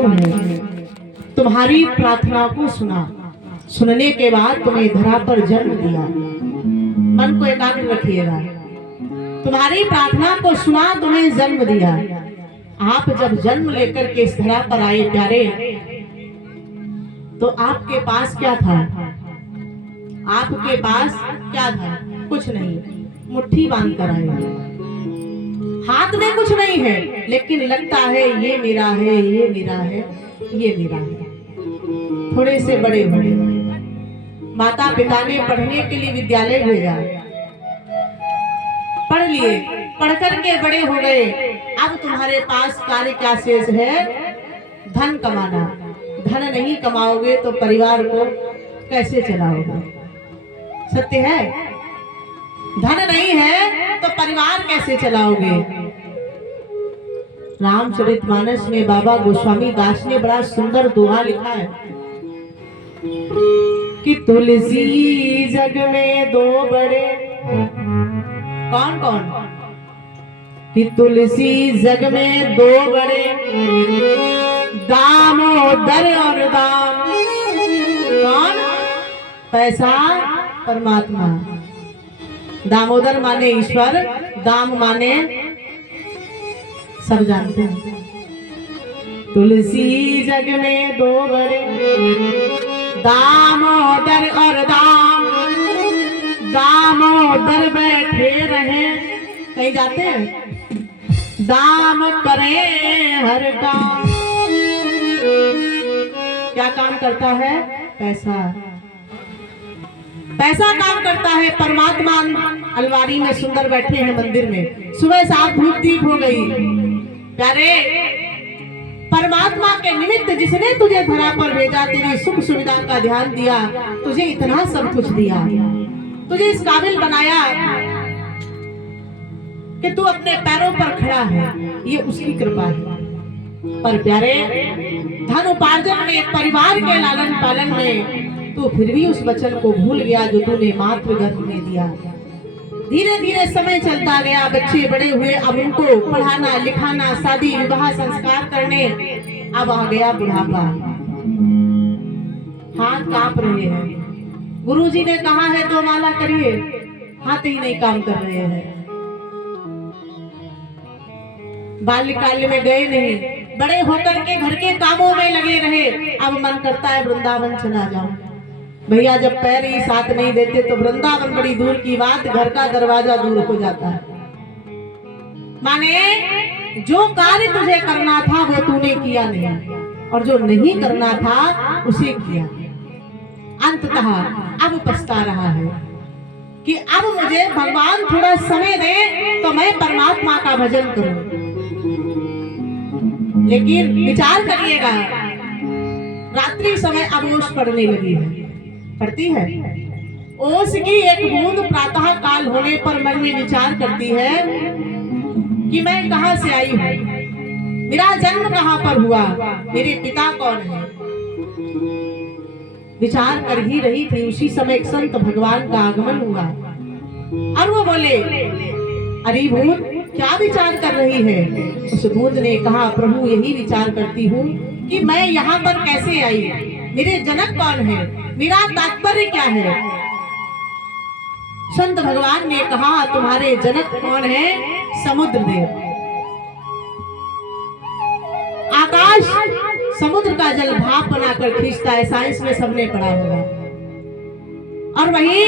कृपालु है, तुम्हारी प्रार्थना को सुना, सुनने के बाद तुम्हें धरा पर जन्म दिया। मन को एकाग्र रखिएगा। तुम्हारी प्रार्थना को सुना, तुम्हें जन्म दिया। आप जब जन्म लेकर के इस धरा पर आए प्यारे, तो आपके पास क्या था? आपके पास क्या था? कुछ नहीं, मुट्ठी बांध कर आए, हाथ में कुछ नहीं है, लेकिन लगता है ये मेरा है, ये मेरा है, ये मेरा है। थोड़े से बड़े हुए, माता पिता ने पढ़ने के लिए विद्यालय भेजा, पढ़ लिए, पढ़ करके बड़े हो गए। अब तुम्हारे पास कार्य क्या शेष है? धन कमाना। धन नहीं कमाओगे तो परिवार को कैसे चलाओगे? सत्य है। धन नहीं है तो परिवार कैसे चलाओगे? रामचरितमानस में बाबा गोस्वामी दास ने बड़ा सुंदर दोहा लिखा है कि तुलसी जग में दो बड़े, कौन कौन? कि तुलसी जग में दो बड़े, दामोदर और दाम। कौन? पैसा, परमात्मा। दामोदर माने ईश्वर, दाम माने सब जानते हैं। तुलसी जग में दो बड़े, दामोदर और दाम। दामोदर बैठे रहे, कहीं जाते हैं, दाम करें हर काम। क्या काम करता है? पैसा। पैसा काम करता है। परमात्मा अलमारी में सुंदर बैठे हैं मंदिर में, सुबह साफ धूप दीप हो गई। प्यारे, परमात्मा के निमित्त जिसने तुझे धरा पर भेजा, तेरी सुख सुविधा का ध्यान दिया, तुझे इतना सब कुछ दिया, तुझे इस काबिल बनाया कि तू अपने पैरों पर खड़ा है, ये उसकी कृपा है। पर प्यारे, धन उपार्जन में, परिवार के लालन पालन में तो फिर भी उस वचन को भूल गया जो तूने मातृ गर्भ में दिया। धीरे धीरे समय चलता गया, बच्चे बड़े हुए, अब उनको पढ़ाना लिखाना, शादी विवाह संस्कार करने, अब आ गया बुढ़ापा। हाथ कांप रहे हैं। गुरुजी ने कहा है तो माला करिए, हाथ ही नहीं काम कर रहे हैं। बाल्यकाल में गए नहीं, बड़े होकर के घर के कामों में लगे रहे। अब मन करता है वृंदावन चला जाऊं। भैया, जब पैर ही साथ नहीं देते तो वृंदावन बड़ी दूर की बात, घर का दरवाजा दूर हो जाता है। माने जो कार्य तुझे करना था वो तूने किया नहीं, और जो नहीं करना था उसे किया। अंततः अब पछता रहा है कि अब मुझे भगवान थोड़ा समय दे तो मैं परमात्मा का भजन करूं। लेकिन विचार करिएगा, रात्रि समय अब ओस पड़ने लगी है, पड़ती है। ओस की एक बूंद प्रातः काल होने पर मन में विचार करती है कि मैं कहां से आई हूं, मेरा जन्म कहां पर हुआ, मेरे पिता कौन है। विचार कर ही रही थी, उसी समय एक संत भगवान का आगमन हुआ और वो बोले, अरे बूंद क्या विचार कर रही है? उस बूंद ने कहा, प्रभु यही विचार करती हूँ कि मैं यहाँ पर कैसे आई, मेरे जनक कौन है, मेरा तात्पर्य क्या है। संत भगवान ने कहा, तुम्हारे जनक कौन है? समुद्र देव। आकाश समुद्र का जल भाप बनाकर खींचता है, साइंस में सबने पढ़ा होगा। और वही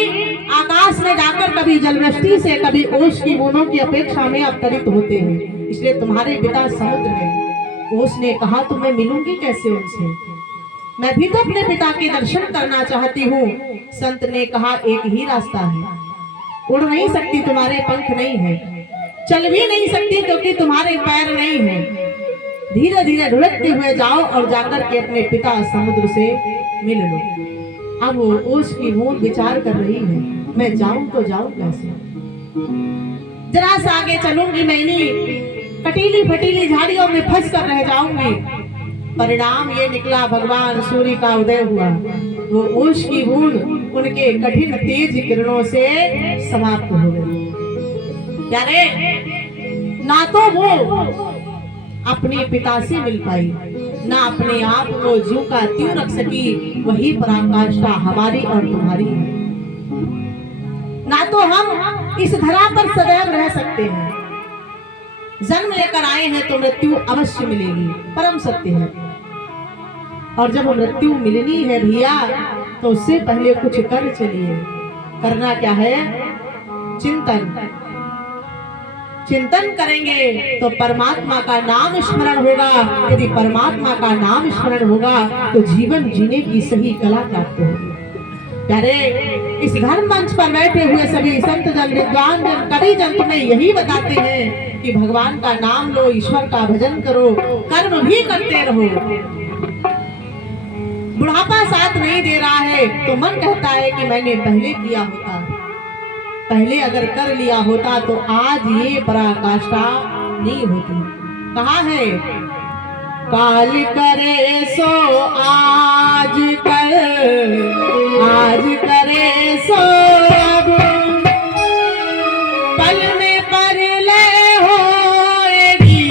आकाश में जाकर कभी जलवृष्टि से, कभी ओस की बूंदों की अपेक्षा में अवतरित होते हैं। इसलिए तुम्हारे पिता समुद्र हैं। ओस ने कहा, तो मैं मिलूंगी कैसे उनसे? मैं भी तो अपने पिता के दर्शन करना चाहती हूँ। संत ने कहा, एक ही रास्ता है, उड़ नहीं सकती, तुम्हारे पंख नहीं है, चल भी नहीं सकती क्योंकि तुम्हारे पैर नहीं है। धीरे धीरे ढुलकते हुए जाओ और जाकर के अपने पिता समुद्र से मिल लो। अब वो ओस की बूंद विचार कर रही है, मैं जाऊं तो जाऊं कैसे? जरा सा आगे चलूंगी, मैं इन्हीं कटीली फटीली झाड़ियों में फंस कर रह जाऊंगी। परिणाम ये निकला, भगवान सूर्य का उदय हुआ। वो ओस की बूंद उनके कठिन तेज किरणों से समाप्त हो गई। यारे, ना तो वो अपने पिता से मिल पाई, ना अपने आप को जू का त्यों रख सकी, वही पराकाष्ठा हमारी और तुम्हारी है। ना तो हम इस धरा पर सदैव रह सकते हैं, जन्म लेकर आए हैं तो मृत्यु अवश्य मिलेगी, परम सत्य है। और जब मृत्यु मिलनी है भैया, तो उससे पहले कुछ कर चलिए। करना क्या है? चिंतन। चिंतन करेंगे तो परमात्मा का नाम स्मरण होगा। यदि परमात्मा का नाम स्मरण होगा तो जीवन जीने की सही कला प्राप्त होगी। प्यारे, इस धर्म मंच पर बैठे हुए सभी संत जन, विद्वान जन, कवि जन तुम्हें यही बताते हैं कि भगवान का नाम लो, ईश्वर का भजन करो, कर्म भी करते रहो। बुढ़ापा साथ नहीं दे रहा है तो मन कहता है कि मैंने पहले किया होता, पहले अगर कर लिया होता तो आज ये पराकाष्ठा नहीं होती। कहा है? काल करे सो आज कर, आज करे सो अब, पल में पर ले होएगी,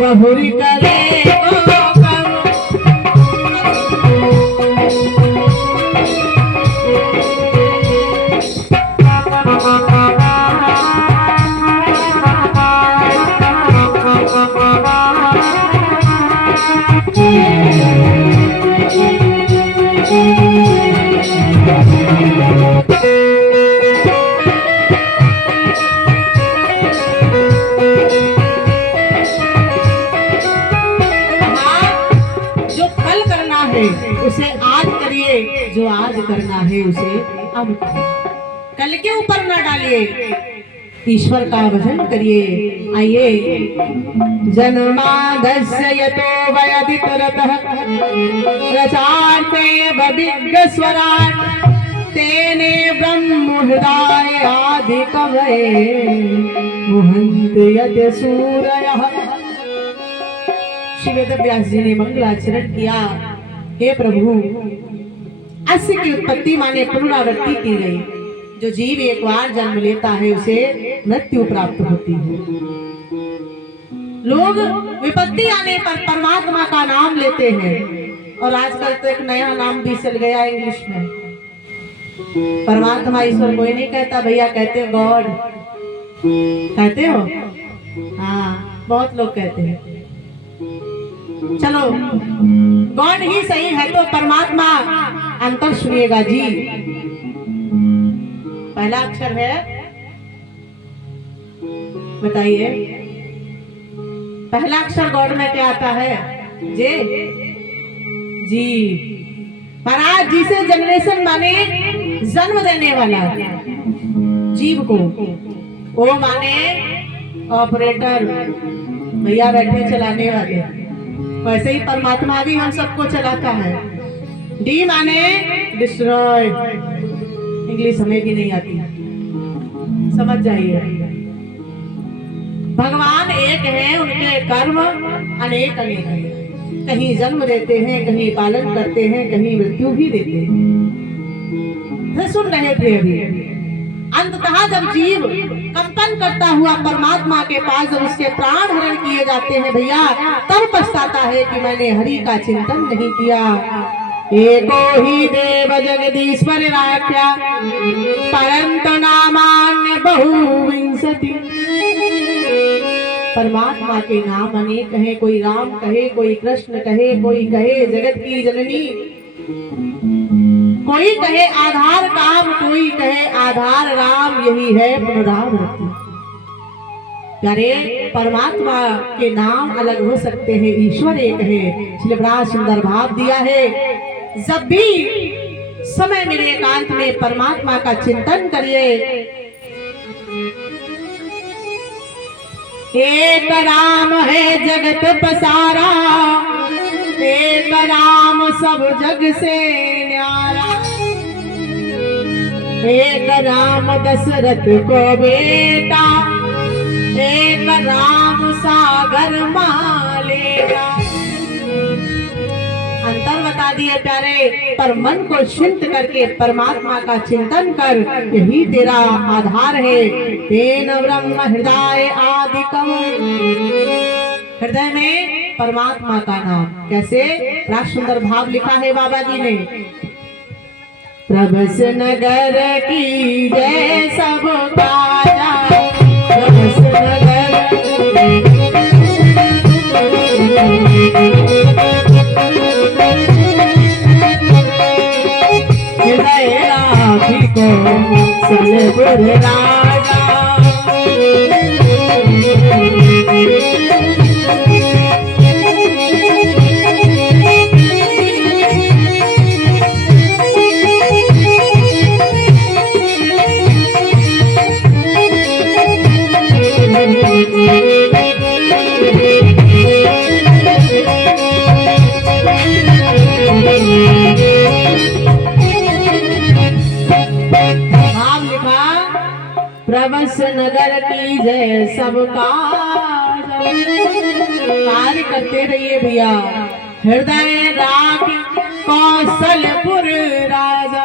बहुरी करे उसे आज करिए, जो आज करना है उसे अब करिए, कल के ऊपर न डालिए, ईश्वर का भजन करिए। आइए, जन्मादस्य यतो वयदितरतः प्रचारते बभिज्ञ स्वराट, तेने ब्रह्म हृदय आदि कवये मुहन्ति यत् सूरयः। श्री वेदव्यास जी ने मंगलाचरण किया। हे प्रभु, अस्य की उत्पत्ति माने पुनरावृत्ति की गई। जो जीव एक बार जन्म लेता है उसे मृत्यु प्राप्त होती है। लोग विपत्ति आने पर परमात्मा का नाम लेते हैं, और आजकल तो एक नया नाम भी चल गया इंग्लिश में। परमात्मा ईश्वर कोई नहीं कहता भैया, कहते गॉड। कहते हो? हाँ, बहुत लोग कहते हैं। चलो, गॉड ही सही है तो परमात्मा अंतर सुनिएगा जी। पहला अक्षर है, बताइए, पहला अक्षर गॉड में क्या आता है? जे, जी। महाराज जी से जनरेशन माने जन्म देने वाला जीव को, ओ माने ऑपरेटर, भैया बैठे चलाने वाले। वैसे ही परमात्मा भी हम सबको चलाता है। डी माने डिस्ट्रॉय, इंग्लिश हमें भी नहीं आती, समझ जाइए। भगवान एक है, उनके कर्म अनेक अनेक हैं। कहीं जन्म देते हैं, कहीं पालन करते हैं, कहीं मृत्यु भी देते हैं। सुन रहे थे अभी, अंततः जब जीव कंपन करता हुआ परमात्मा के पास जब उसके प्राण हरण किए जाते हैं भैया, तब पछताता है कि मैंने हरि का चिंतन नहीं किया। एको ही देव जगदीश्वर राख्या, परंतु नामान्य बहुविंशति। परमात्मा के नाम अनेक हैं, कोई राम कहे, कोई कृष्ण कहे, कोई कहे जगत की जननी, कोई कहे आधार काम, कोई कहे आधार राम, यही है पुनरावृत्ति। प्यारे, परमात्मा के नाम अलग हो सकते हैं, ईश्वर एक है। इसलिए बड़ा सुंदर भाव दिया है, जब भी समय मिले एकांत में परमात्मा का चिंतन करिए। एक राम है जगत पसारा, एक राम सब जग से न्यारा। एक राम दशरथ को बेटा, एक राम सागर मालेगा। अंतर बता दिए प्यारे, पर मन को शुद्ध करके परमात्मा का चिंतन कर, यही तेरा आधार है। तेन ब्रह्म हृदय आदिकम, हृदय में परमात्मा का नाम। कैसे? बड़ा सुंदर भाव लिखा है बाबा जी ने। प्रभस नगर की जय सब काजा, प्रभस नगर हृदय राखी को सलपुर राजा। प्रभस नगर की जय सबका कार्य करते रहिए भैया। हृदय राख कौशलपुर राजा।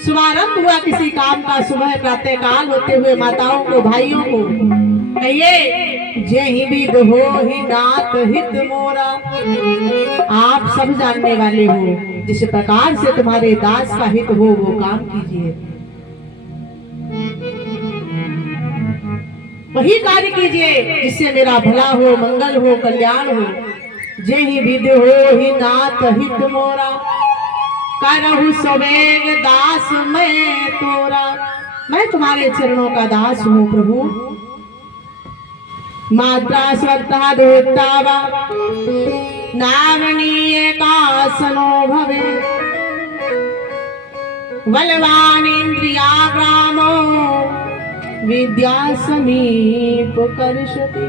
शुभारंभ हुआ किसी काम का, सुबह प्रातः काल होते हुए माताओं को, भाइयों को कहिए, जय विद हो ही नाथ हित मोरा। आप सब जानने वाले हो, जिस प्रकार से तुम्हारे दास का हित हो वो काम कीजिए, वही कार्य कीजिए जिससे मेरा भला हो, मंगल हो, कल्याण हो। जे ही विद हो ही नाथ हित मोरा, करहु सवेग दास मैं तोरा। मैं तुम्हारे चरणों का दास हूँ प्रभु। मात्रा स्वता दोतावा नारणीय कासनो भवे, बलवान इंद्रियाग्रामो विद्या समीप करषति।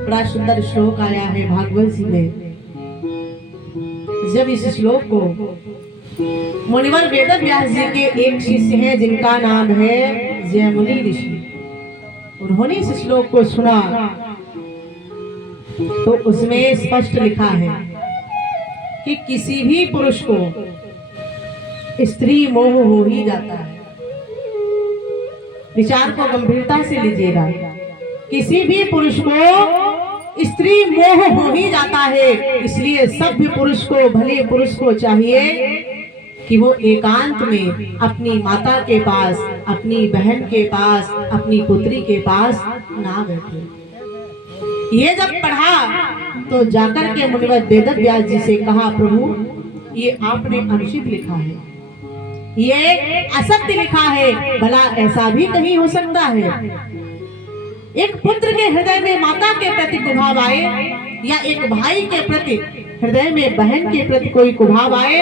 बड़ा सुंदर श्लोक आया है भागवत जी में। जब इस श्लोक को मुनिवर वेदव्यास जी के एक शिष्य हैं जिनका नाम है जयमुनि ऋषि, उन्होंने इस श्लोक को सुना तो उसमें स्पष्ट लिखा है कि किसी भी पुरुष को स्त्री मोह हो ही जाता है। विचार को गंभीरता से लीजिएगा। किसी भी पुरुष को स्त्री मोह हो ही जाता है। इसलिए सभ्य पुरुष को, भले पुरुष को चाहिए कि वो एकांत में अपनी माता के पास, अपनी बहन के पास, अपनी पुत्री के पास ना बैठे। ये जब पढ़ा तो जाकर के मुनिवर वेदव्यास जी से कहा, प्रभु ये आपने अनुचित लिखा है, ये असत्य लिखा है, भला ऐसा भी कहीं हो सकता है? एक पुत्र के हृदय में माता के प्रति कुभाव आए, या एक भाई के प्रति हृदय में बहन के प्रति कोई कुभाव आए?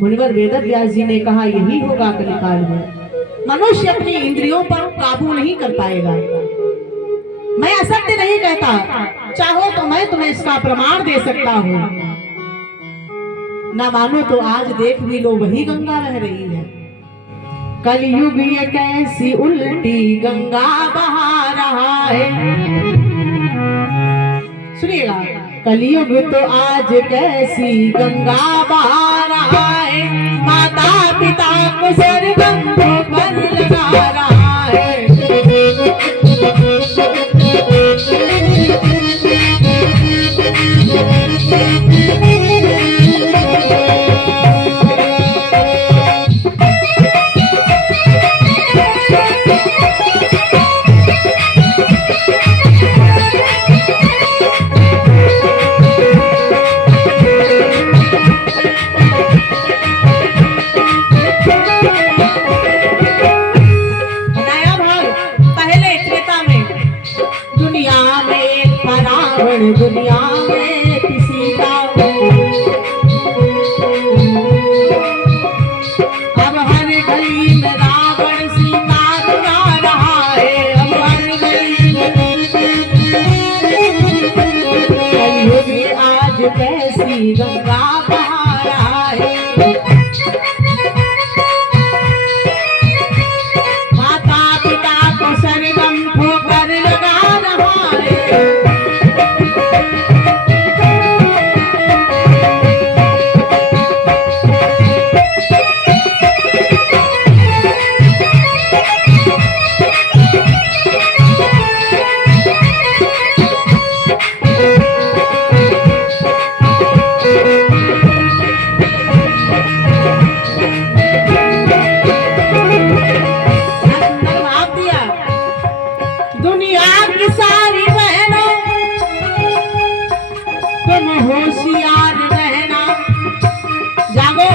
मुनिवर वेदव्यास जी ने कहा, यही होगा कलिकाल में। मनुष्य अपनी इंद्रियों पर काबू नहीं कर पाएगा। मैं असत्य नहीं कहता, चाहो तो मैं तुम्हें इसका प्रमाण दे सकता हूं। ना मानो तो आज देख भी लो, वही गंगा बह रही है। कलयुग ये कैसी उल्टी गंगा बहा रहा है। सुनिएगा, कलयुग तो आज कैसी गंगा बहा रहा है, माता पिता को सरगम पर लगा रहा है। दुनिया में किसी का अब हर गली में रावण सीता चुरा रहा है। अब हर गली में आज कैसी गंगा बहा रहा है। माता पिता को सरगम ठोकर लगा रहा है। दुनिया की सारी बहनों तुम होशियार रहना, जागो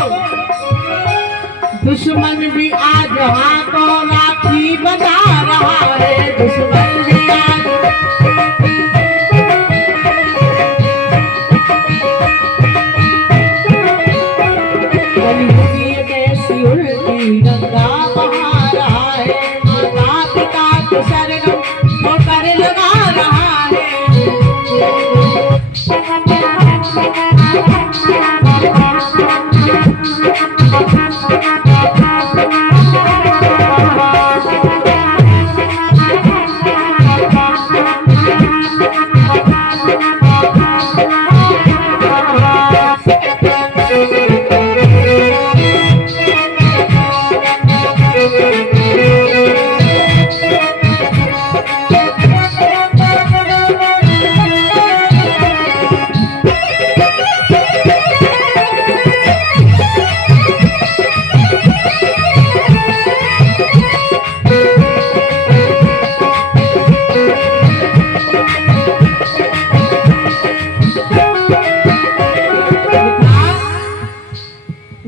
दुश्मन भी आज हाथों राखी बना रहा है, दुश्मन भी आज उल्टी गंगा बहा रहा है, माता पिता को सरगम होकर लगा रहा है।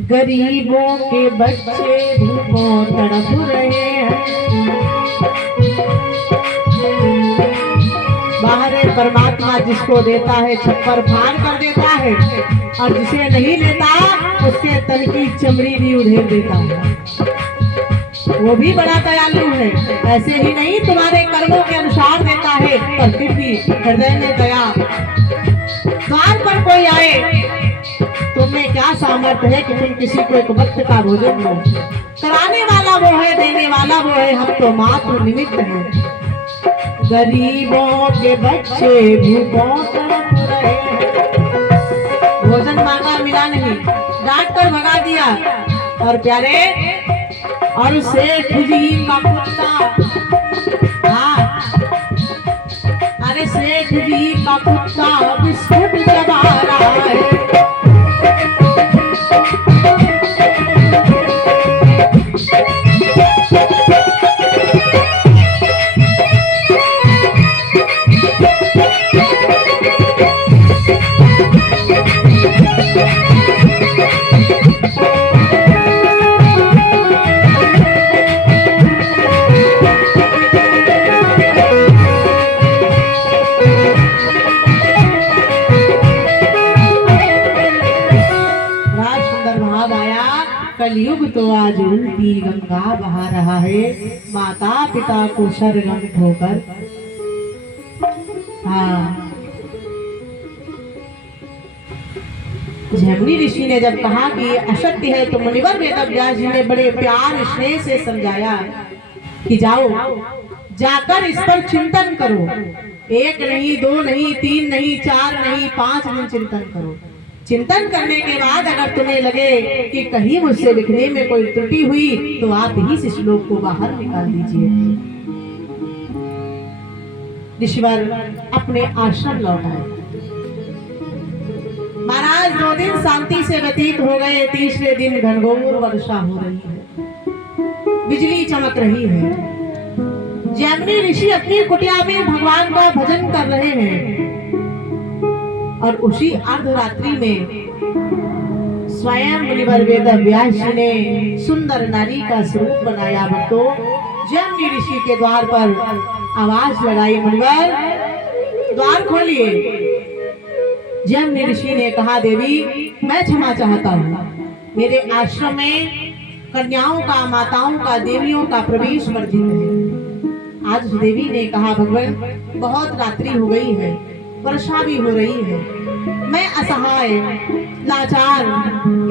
गरीबों के बच्चे भूखों तड़प रहे हैं, बाहर परमात्मा जिसको देता है छप्पर फाड़ कर देता है, और जिसे नहीं लेता उसके तन की चमड़ी भी उधेड़ देता है। वो भी बड़ा दयालु है, ऐसे ही नहीं तुम्हारे कर्मों के अनुसार देता है, पर फिर भी हृदय में दया। द्वार पर कोई आए, तुम्हें क्या सामर्थ्य है कि तुम किसी को एक वक्त का भोजन दो? कराने वाला वो है, देने वाला वो है, हम तो मात्र निमित्त हैं। गरीबों के बच्चे भूखों तड़प रहे हैं, भोजन मांगा मिला नहीं, डांट कर भगा दिया। और प्यारे और सेठ जी का कुत्ता, हाँ अरे सेठ जी का कुत्ता बिस्कुट चबा रहा है। कलयुग तो आज उल्टी गंगा बहा रहा है, माता पिता को शरगम ठोकर। हाँ, जैमिनी ऋषि ने जब कहा कि असत्य है तो मुनिवर वेदव्यास जी ने बड़े प्यार स्नेह से समझाया कि जाओ जाकर इस पर चिंतन करो, एक नहीं, दो नहीं, तीन नहीं, चार नहीं, 5 दिन चिंतन करो। चिंतन करने के बाद अगर तुम्हें लगे कि कहीं मुझसे लिखने में कोई त्रुटि हुई तो आप ही इस श्लोक को बाहर निकाल दीजिए। ऋषिवर अपने आश्रम लौट आए। महाराज 2 दिन शांति से व्यतीत हो गए, तीसरे दिन घनघोर वर्षा हो रही है, बिजली चमक रही है। जैमिनी ऋषि अपनी कुटिया में भगवान का भजन कर रहे हैं, और उसी अर्धरात्रि में स्वयं मुनिवर वेदव्यास जी ने सुंदर नारी का स्वरूप बनाया। भक्तों, जैमिनी ऋषि के द्वार पर आवाज लगाई, मुनिवर द्वार खोलिए। जैमिनी ऋषि ने कहा, देवी मैं क्षमा चाहता हूँ, मेरे आश्रम में कन्याओं का, माताओं का, देवियों का प्रवेश वर्जित है। आज देवी ने कहा, भगवान बहुत रात्रि हो गई है, वर्षा भी हो रही है, मैं असहाय, लाचार,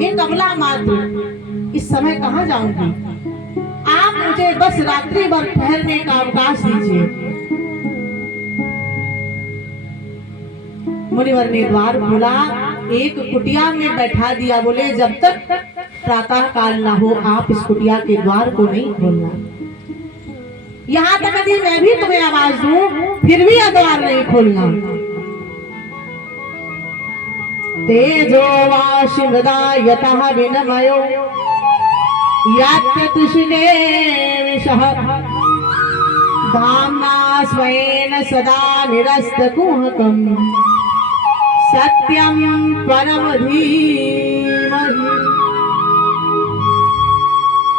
एक अबला मात्र इस समय कहाँ जाऊंगी? आप मुझे बस रात्रि भर ठहरने का अवकाश दीजिए। मुनिवर ने द्वार खोला, एक कुटिया में बैठा दिया, बोले जब तक प्रातः काल ना हो आप इस कुटिया के द्वार को नहीं खोलना। यहाँ तक यदि मैं भी तुम्हें आवाज दूं फिर भी यह द्वार नहीं खोलना। तेजो वाशिमृदा यतः विनमयो यात्यतुष्णे विषः धाम्ना स्वेन सदा निरस्तकुहकम् सत्यं परम धीमहि।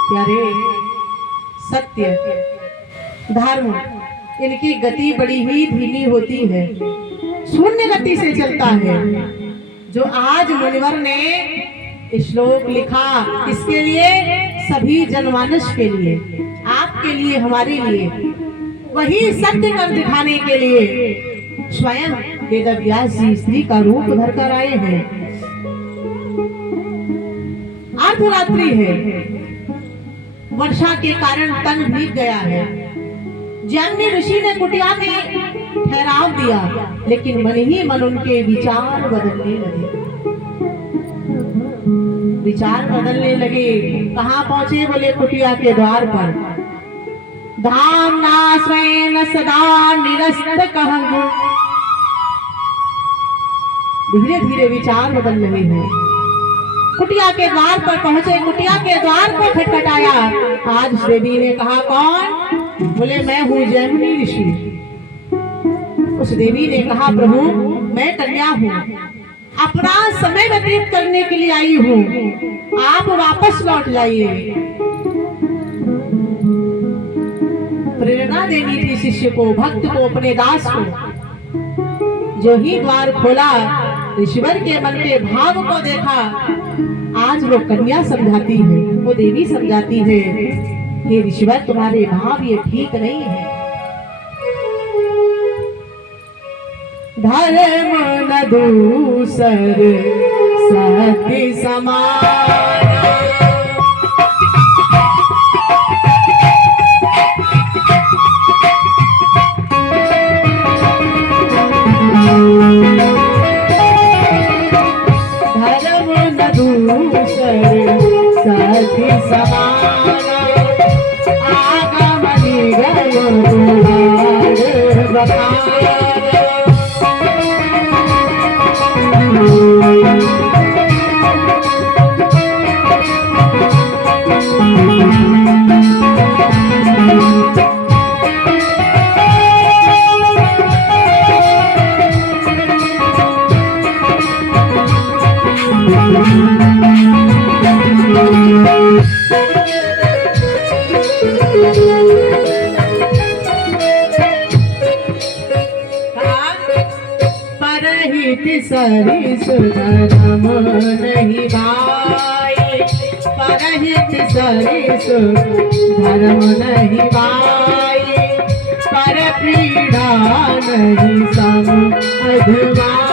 प्यारे, सत्य धर्म इनकी गति बड़ी ही धीमी होती है, शून्य गति से चलता है। जो आज मुनिवर ने श्लोक लिखा, किसके लिए? सभी जनमानस के लिए, आपके लिए, हमारे लिए। वही सत्य कर दिखाने के लिए स्वयं वेदव्यास जी स्त्री का रूप धरकर आए हैं। अर्धरात्रि है, वर्षा के कारण तन भीग गया है। जैमिनी ऋषि ने कुटिया में ठहराव दिया, लेकिन मन ही मन उनके विचार बदलने लगे। विचार बदलने लगे। कहाँ पहुंचे? बोले कुटिया के द्वार पर। धाम्ना स्वेन सदा निरस्तकः। धीरे धीरे विचार बदल रहे हैं। कुटिया के द्वार पर पहुंचे, कुटिया के द्वार को खटखटाया। आज देवी ने कहा, कौन? बोले मैं हूँ जैमिनी ऋषि। उस देवी ने कहा, प्रभु मैं कन्या हूँ, अपना समय व्यतीत करने के लिए आई हूँ, आप वापस लौट जाइए। प्रेरणा देनी थी शिष्य को, भक्त को, अपने दास को। जो ही द्वार खोला, ईश्वर के मन के भाव को देखा। आज वो कन्या समझाती है, वो देवी समझाती है, हे ईश्वर तुम्हारे भाव ये ठीक नहीं है। धर्म न दूसर सत्य समान। सरिस धर्म नहीं भाई, परहित सरिस धर्म नहीं भाई, पर पीड़ा नहीं सम अधवाई।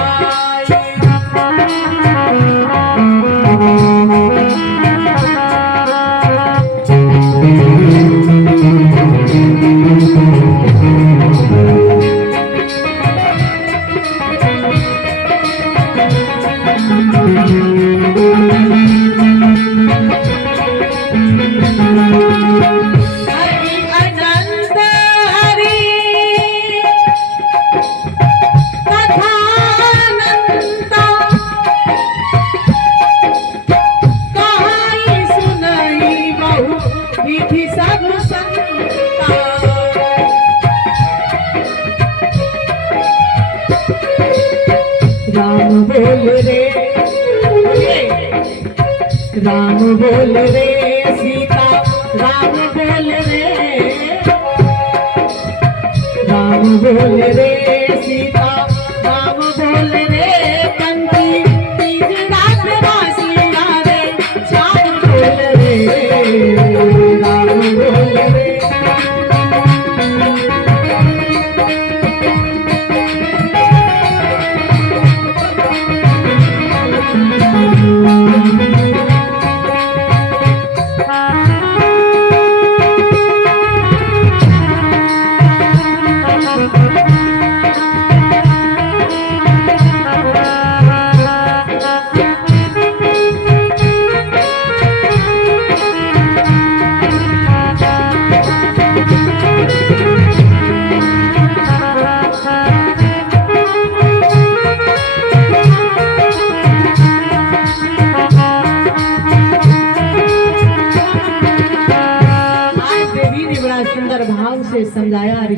राम बोल रे सीता, राम बोल रे, राम बोल रे सीता, राम बोल रे कंती, तीज रात वासिया रे, श्याम बोल रे, राम बोल रे।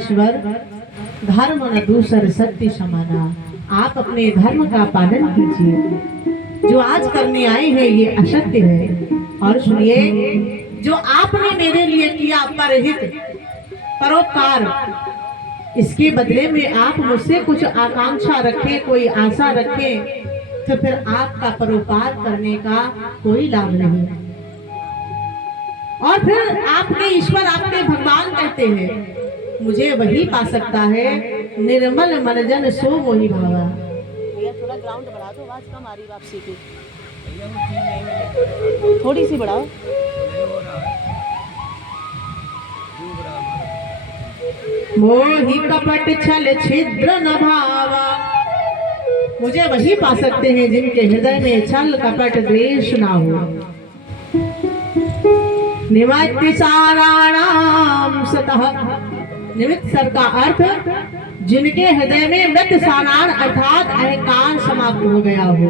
ईश्वर, धर्म न दूसर सत्य समाना। आप अपने धर्म का पालन कीजिए। जो आज करने आए हैं ये असत्य है। और सुनिए, जो आपने मेरे लिए किया परहित परोपकार, इसके बदले में आप मुझसे कुछ आकांक्षा रखें, कोई आशा रखें, तो फिर आपका परोपकार करने का कोई लाभ नहीं। और फिर आपके ईश्वर, आपके भगवान कहते हैं मुझे वही पा सकता है निर्मल मन जन सो मोहि भावा। भैया थोड़ा ग्राउंड बढ़ा दो, आवाज कम आ रही वापसी की, थोड़ी सी बढ़ाओ। मोहि कपट छल छिद्र न भावा। मुझे वही पा सकते हैं जिनके हृदय में छल कपट द्वेष ना हो। निमित्त साराणाम सतः, निमित्त सर का अर्थ जिनके हृदय में मृत साराण अर्थात अहंकार समाप्त हो गया हो,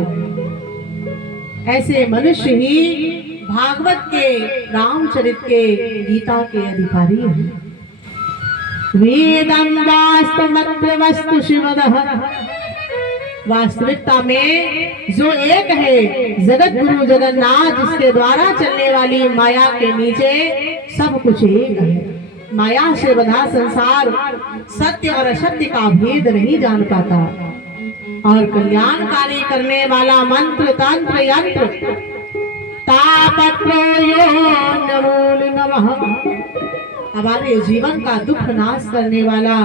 ऐसे मनुष्य ही भागवत के, रामचरित के, गीता के अधिकारी हैं। वेदं वास्तवमत्र वस्तु शिवदः, वास्तविकता में जो एक है जगत गुरु जगन्नाथ, जिसके द्वारा चलने वाली माया के नीचे सब कुछ एक है। माया से बंधा संसार सत्य और असत्य का भेद नहीं जान पाता। और कल्याणकारी करने वाला मंत्र तंत्र यंत्र तापत्रो यो नमो नमः, हमारे जीवन का दुख नाश करने वाला,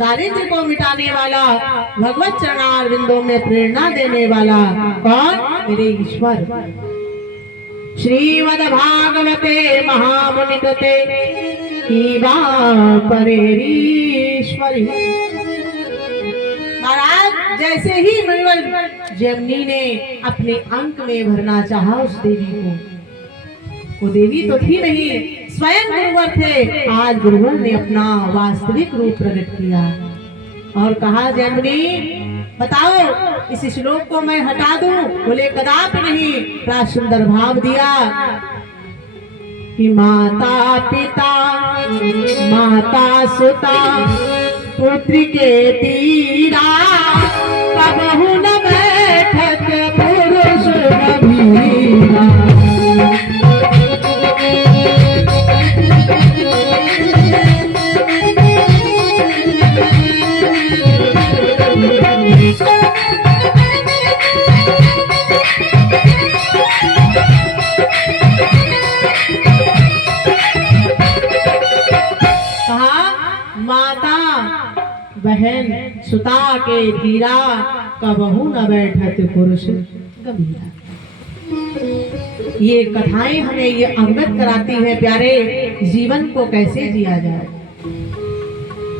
दारिद्र्य को मिटाने वाला, भगवत चरणारविंदों में प्रेरणा देने वाला कौन? मेरे ईश्वर। श्रीमद् भागवते महामुनि कृते ईवा परेरीश्वरी। महाराज, जैसे ही मणिवर जमनी ने अपने अंक में भरना चाहा उस देवी को, वो देवी तो थी नहीं, स्वयं गुरुवर थे। आज गुरुवर ने अपना वास्तविक रूप प्रकट किया और कहा, जमनी बताओ इस श्लोक को मैं हटा दूं? बोले कदापि नहीं। बड़ा सुंदर भाव दिया कि माता पिता माता सुता पुत्र के तीरा, कबहु न बैठत पुरुष कबीरा। बहन सुता के धीरा, कबहू न बैठत पुरुष गंभीरा। ये कथाएं हमें ये अवगत कराती है प्यारे, जीवन को कैसे जिया जाए।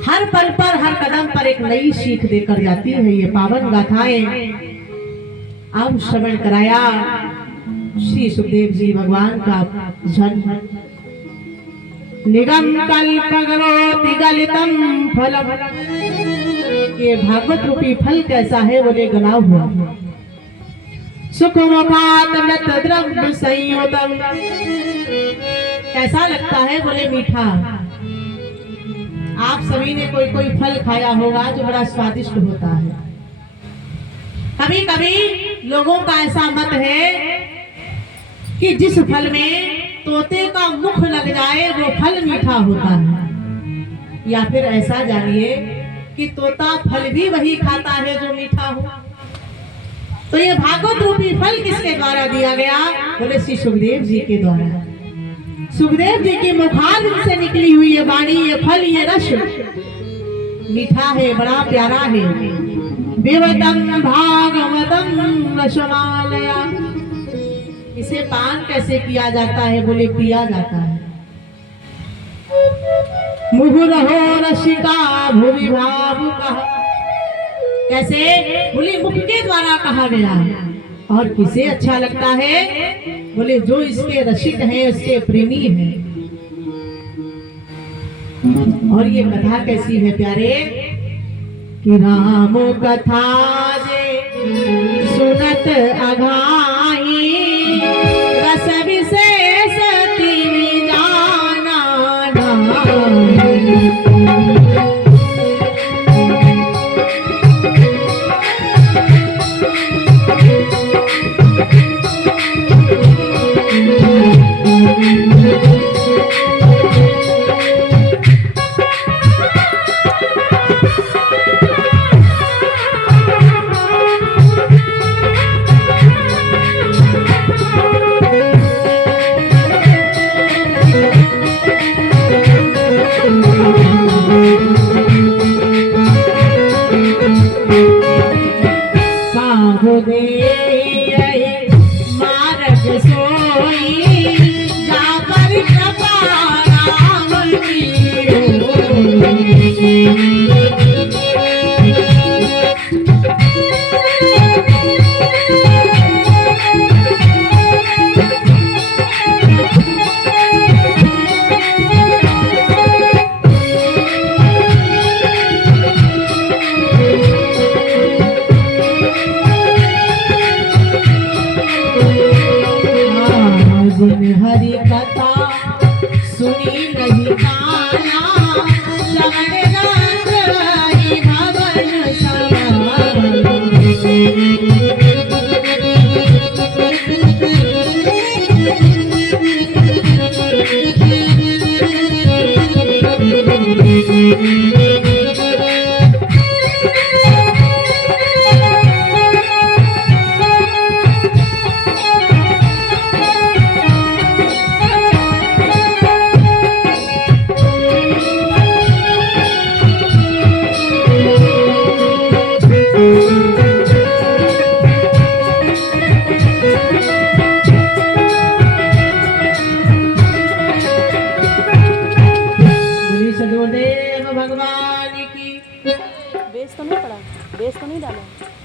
हर पल पर, हर कदम पर एक नई सीख देकर जाती है ये पावन गाथाएं। अब श्रवण कराया श्री सुखदेव जी भगवान का जन्म। निगम कल्प करोति गलितम फलम, ये भागवत रूपी फल कैसा है? बोले गला हुआ। सुख मुखात मृत द्रव्य संयुतम, कैसा लगता है? बोले मीठा। आप सभी ने कोई कोई फल खाया होगा जो बड़ा स्वादिष्ट होता है। कभी कभी लोगों का ऐसा मत है कि जिस फल में तोते का मुख लग जाए वो फल मीठा होता है। या फिर ऐसा जानिए कि तोता फल भी वही खाता है जो मीठा हो। तो ये भागवत रूपी फल किसके द्वारा दिया गया? बोले श्री सुखदेव जी के द्वारा। सुखदेव जी की मुखार से निकली हुई ये वाणी, ये फल, ये रस मीठा है, बड़ा प्यारा है। विवदं भागवतम रसमालया, इसे पान कैसे किया जाता है? बोले पिया जाता है। मुहुरहो रसिका भूमि भावुकः, कैसे? बोले मुख के द्वारा कहा गया। और किसे अच्छा लगता है? बोले जो इसके रसिक हैं, इसके प्रेमी हैं। और ये कथा कैसी है प्यारे कि राम कथा जे सुनत अघाई, रस विशेष तिनि जाना नाहि। दे मार्ग सोई जा पर कृपा राम की हरि कथा सुनी नहीं काना श्रवण नाथ रही भवन सदगुरुदेव भगवान की। बेस तो नहीं पड़ा, बेस तो नहीं डाला,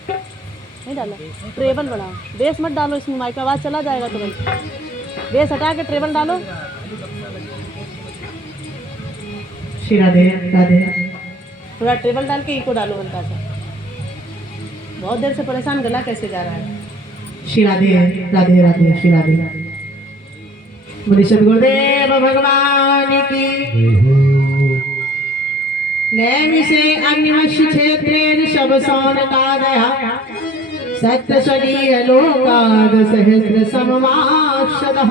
नहीं डाला। ट्रेबल बढ़ाओ, बेस मत डालो, इसमें माइक आवाज़ चला जाएगा तुरंत। बेस हटा के ट्रेबल डालो। श्री राधे राधे। थोड़ा ट्रेबल डाल के इको डालो हल्का सा। बहुत देर से परेशान, गला कैसे जा रहा है। श्री राधे राधे राधे। श्री राधे राधे। बोले सदगुरुदेव भगवान की। नैमि से अन्यमश्य क्षेत्रेण शब सौन का दया सत्य शरीर लोकाद सहस्र समवाक्षदः।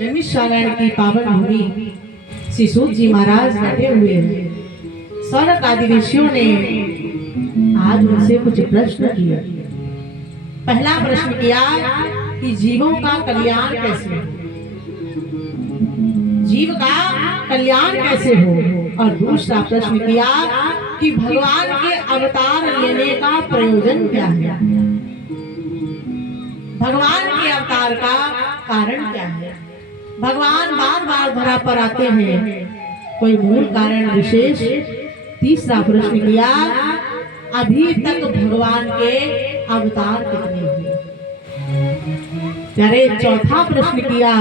नैमिषारण्य की पावन भूमि श्री सूत जी महाराज बैठे हुए हैं। सौनक आदि ऋषियों ने आज उनसे कुछ प्रश्न किए। पहला प्रश्न किया कि जीवों का कल्याण कैसे हो, जीव का कल्याण कैसे हो। और दूसरा प्रश्न किया कि भगवान के अवतार लेने का प्रयोजन क्या है, भगवान के अवतार का कारण क्या है। भगवान बार बार धरा पर आते हैं, कोई मूल कारण विशेष। तीसरा प्रश्न किया अभी तक भगवान के अवतार कितने हुए। अरे चौथा प्रश्न किया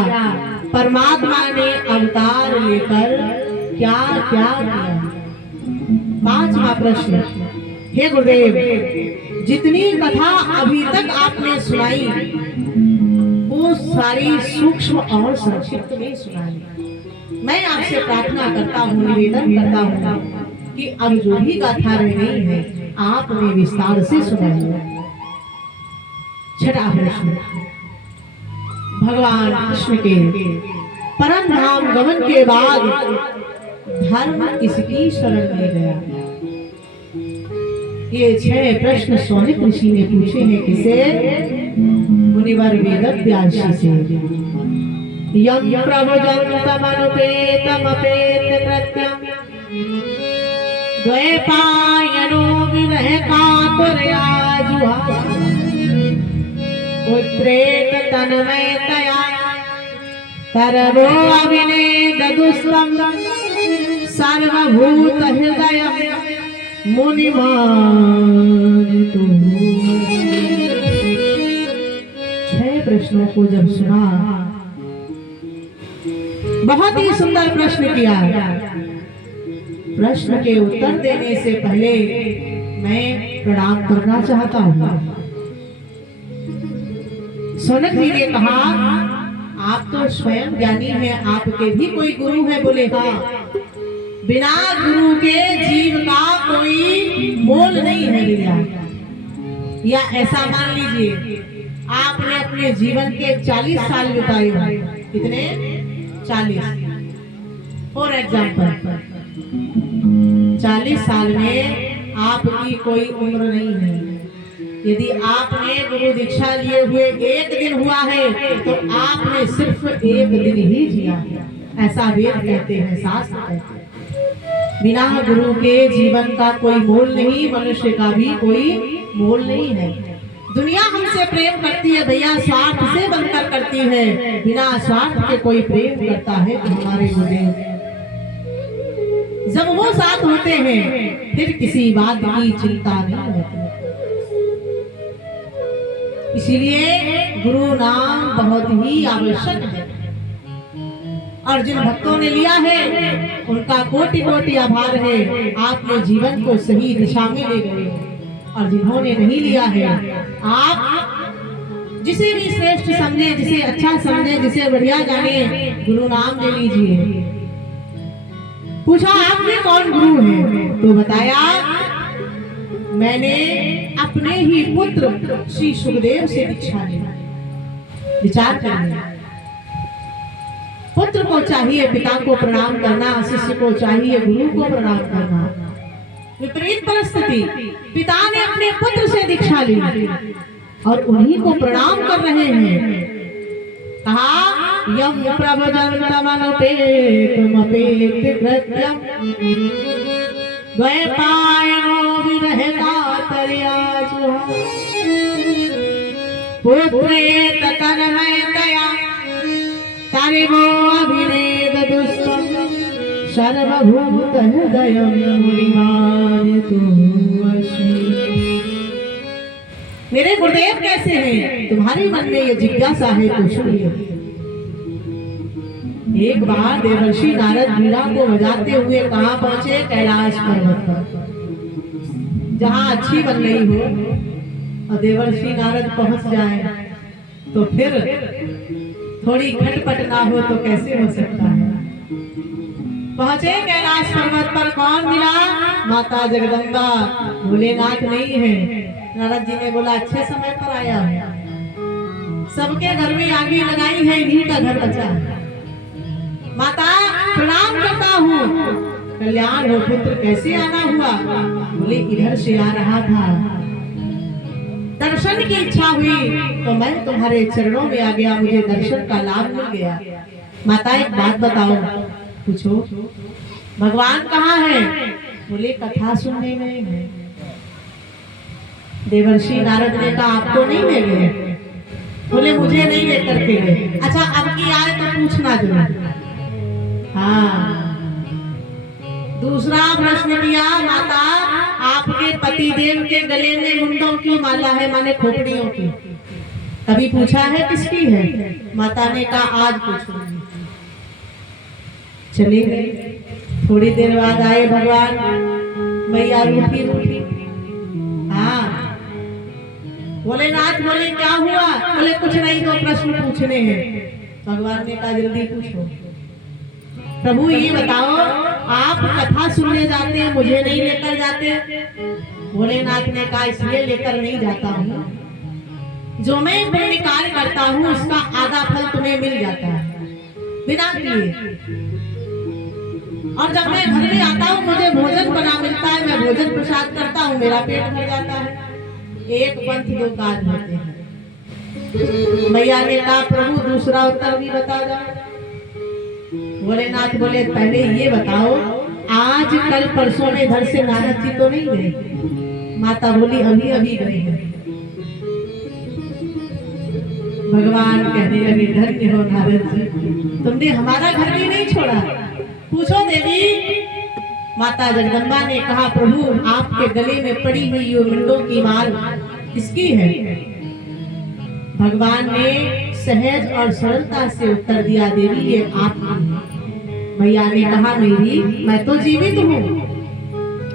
परमात्मा ने अवतार लेकर क्या क्या किया। पांचवा प्रश्न, हे गुरुदेव जितनी कथा अभी तक आपने सुनाई वो सारी सूक्ष्म और संक्षिप्त में सुनाई। मैं आपसे प्रार्थना करता हूँ, निवेदन करता हूँ कि अब जो भी गाथा रह गई है आपने विस्तार से सुनाई। छठा प्रश्न, भगवान कृष्ण के परम धाम गमन के बाद धर्म किसकी शरण में गया। ये 6 प्रश्न सौनिक ऋषि ने पूछे हैं किसे, मुनिवर वेद व्यास से। यम प्रभुजन्तमनुपेतमपेत कृत्यं द्वैपायनो विरह कातुरया पुत्रेत तन्मयतया तरवो अभिनेदुस्तं सर्वभूत हृदय मुनिमानितु। 6 प्रश्नों को जब सुना, बहुत ही सुंदर प्रश्न किया। प्रश्न के उत्तर देने से पहले मैं प्रणाम करना चाहता हूँ। सौनक जी ने कहा आप तो स्वयं ज्ञानी हैं, आपके भी कोई गुरु है। बोले हाँ, बिना गुरु के जीव का कोई मोल नहीं है भैया। या ऐसा मान लीजिए आपने अपने जीवन के 40 साल बिताए हुए। कितने? 40। फॉर एग्जाम्पल 40 साल में आपकी कोई उम्र नहीं है। यदि आपने गुरु दीक्षा लिए हुए 1 दिन हुआ है तो आपने सिर्फ 1 दिन ही जिया है, ऐसा वेद कहते हैं, शास्त्र कहते हैं। बिना गुरु के जीवन का कोई मोल नहीं, मनुष्य का भी कोई मोल नहीं है। दुनिया हमसे प्रेम करती है भैया, स्वार्थ से बनकर करती है, बिना स्वार्थ के कोई प्रेम करता है तो हमारे गुरुदेव जब वो साथ होते हैं फिर किसी बात की चिंता नहीं होती। इसीलिए गुरु नाम बहुत ही आवश्यक है, और जिन भक्तों ने लिया है उनका कोटि कोटि आभार है। आपने जीवन को सही दिशा में ले गए, और जिन्होंने नहीं लिया है आप जिसे भी श्रेष्ठ समझे, जिसे अच्छा समझे, जिसे बढ़िया जाने, गुरु नाम ले लीजिए। पूछा आपने कौन गुरु है, तो बताया मैंने अपने ही पुत्र श्री सुखदेव से दीक्षा ली। विचार करिए, पुत्र को चाहिए पिता को प्रणाम करना, शिष्य को चाहिए गुरु को प्रणाम करना। विपरीत परिस्थिति, पिता ने अपने पुत्र से दीक्षा ली और उन्हीं को प्रणाम कर रहे हैं। कहा यम प्रभजन्तमनुपेतमपेत कृत्यं द्वैपायनो विरहकातर्याजुः पुत्रेत तन्मयतया तारिवो अभिनेद दुष्टं सर्वभूत हृदयं मुनिमानितुं वशी। मेरे गुरुदेव कैसे हैं, तुम्हारे मन में ये जिज्ञासा है तो सुनिए। एक बार देवर्षि नारद वीणा को बजाते हुए कहाँ पहुंचे? कैलाश पर्वत पर, जहाँ अच्छी बन रही हो और देवर्षि नारद पहुंच जाए तो फिर थोड़ी खटपट ना हो तो कैसे हो सकता है। पहुंचे कैलाश पर्वत पर, कौन मिला? माता जगदम्बा। भोलेनाथ नहीं है। नारद जी ने बोला अच्छे समय पर आया है, सबके घर में आग लगाई है, इन्हीं का घर बचा है। माता प्रणाम करता हूँ, कल्याण हो पुत्र, कैसे आना हुआ? बोले इधर से आ रहा था, दर्शन की इच्छा हुई तो मैं तुम्हारे चरणों में आ गया, मुझे दर्शन का लाभ मिल गया। माता एक बात बताओ। पूछो भगवान कहाँ है? बोले कथा सुनने में है। देवर्षि नारद ने कहा आपको नहीं ले गए? बोले मुझे नहीं लेकर के गए। अच्छा अब की आए तो पूछना जरूर। हाँ, दूसरा प्रश्न किया, माता आपके पतिदेव के गले में मुंडों की माला है, माने खोपड़ियों की, कभी पूछा है किसकी है? माता ने कहा आज पूछूंगी। चले गए। थोड़ी देर बाद आए भगवान, मैया रूठी रूठी। हाँ, भोलेनाथ बोले क्या हुआ? बोले कुछ नहीं, तो प्रश्न पूछने हैं। भगवान ने कहा जल्दी पूछो। प्रभु ये बताओ, आप कथा सुनने जाते हैं, मुझे नहीं लेकर जाते? भोलेनाथ ने कहा इसलिए लेकर नहीं जाता हूँ, जो मैं पुण्य कार्य करता हूँ उसका आधा फल तुम्हें मिल जाता है बिना किए। और जब मैं घर में आता हूँ मुझे भोजन बना मिलता है, मैं भोजन प्रसाद करता हूँ, मेरा पेट भर जाता है। एक पंथ दो काज होते हैं। मैया ने कहा प्रभु दूसरा उत्तर भी बता जाओ। भोलेनाथ बोले पहले ये बताओ, आज कल परसों में घर से नारद जी तो नहीं गए? माता बोली अभी अभी गए हैं। भगवान कहने लगे धन्य हो नारद जी, तुमने हमारा घर भी नहीं छोड़ा। पूछो देवी। माता जगदम्बा ने कहा प्रभु आपके गले में पड़ी हुई ये मुंडों की माल किसकी है? भगवान ने सहज और सरलता से उत्तर दिया देवी ये आपकी है। भैया ने कहा मेरी, मैं तो जीवित हूँ।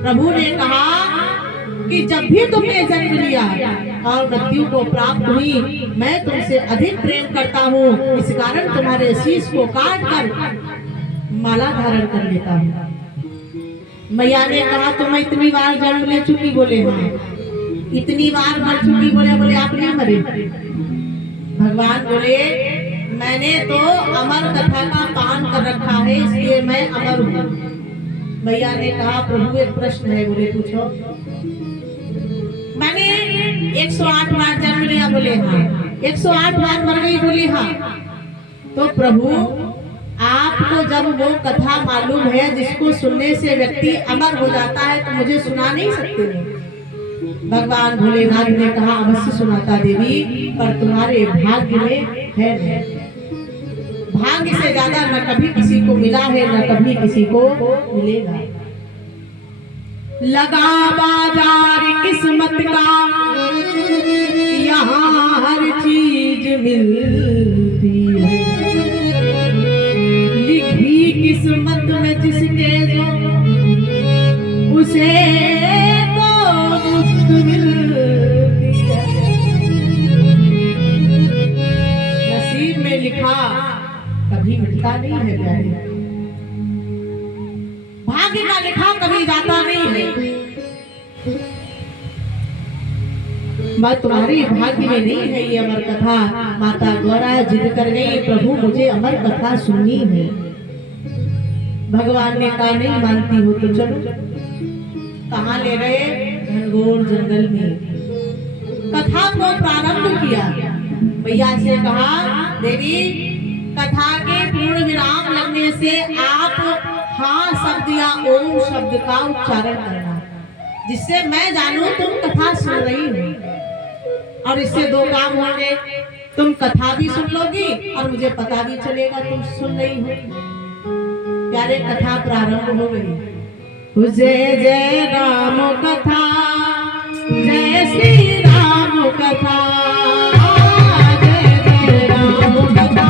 प्रभु ने कहा कि जब भी तुमने जन्म लिया और मृत्यु को प्राप्त हुई, मैं तुमसे अधिक प्रेम करता हूँ, इस कारण तुम्हारे शीश को काट कर माला धारण कर लेता हूँ। मैया ने कहा तो मैं इतनी बार जन्म ले चुकी? बोले हाँ। इतनी बार मर चुकी? बोले आप नहीं मरे। भगवान बोले मैंने तो अमर कथा का पान कर रखा है, इसलिए मैं अमर हूँ। मैया ने कहा प्रभु एक प्रश्न है। बोले पूछो। मैंने 108 बार जन्म लिया? बोले हाँ। 108 बार मर गई? बोली हाँ। तो प्रभु आपको जब वो कथा मालूम है जिसको सुनने से व्यक्ति अमर हो जाता है, तो मुझे सुना नहीं सकते हो? भगवान भोलेनाथ ने कहा अवश्य सुनाता देवी, पर तुम्हारे भाग्य में है नहीं। भाग्य से ज्यादा न कभी किसी को मिला है न कभी किसी को मिलेगा। लगा बाजार किस्मत का, यहाँ हर चीज मिलती है। लिखी किस्मत में जिसके जो, उसे तो मुफ्त मिलती है। नसीब में लिखा कभी मिटता नहीं है प्यारे, भाग्य का लिखा कभी जाता नहीं है। मैं तुम्हारी भाग्य में नहीं है ये अमर कथा। माता गौरा जिद कर गई, प्रभु मुझे अमर कथा सुननी है। भगवान ने कहा नहीं मानती हो तो चलो। कहाँ ले गए? घनघोर जंगल में। कथा को प्रारंभ किया। मैया से कहा देवी कथा के पूर्ण विराम लगने से आप हाँ शब्द या ओम शब्द का उच्चारण करना, जिससे मैं जानूं तुम कथा सुन रही हो। और इससे दो काम होंगे, तुम कथा भी सुन लोगी और मुझे पता भी चलेगा तुम सुन रही हो। प्यारे कथा प्रारंभ हो गई। जय जय राम कथा, जय श्री राम कथा, जय जय राम कथा,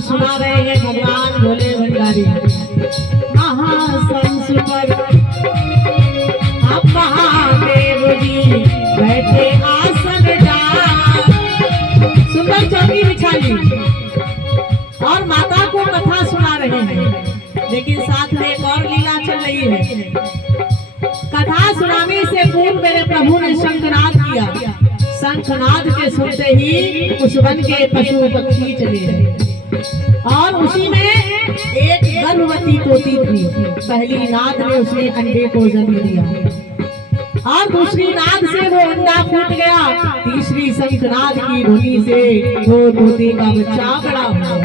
सुना रहे हैं भगवान भोले भंडारी महासंस पर आप महादेव जी बैठे आसन डाल सुंदर चौकी बिछाई और माता को लेकिन साथ में एक और लीला चल रही है। कथा सुनाने से पूर्व मेरे प्रभु ने शंखनाद किया। शंखनाद के सुनते ही उस वन के पशु पक्षी चले गए और उसी में एक गर्भवती तोती थी। पहली नाद ने उसने अंडे को जन्म दिया और दूसरी नाद से वो अंडा फूट गया। तीसरी शंखनाद की ध्वनि से वो तोती का बच्चा बड़ा हुआ।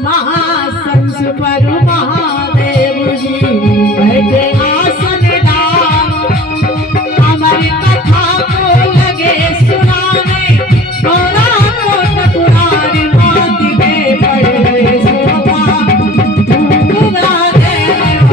महासंस पर महादेव जी बैठे आसन डाल, हमारी कथा को लगे सुनाने, थोड़ा को टकुरारी मोती में पड़ गए सोता, पूरा देव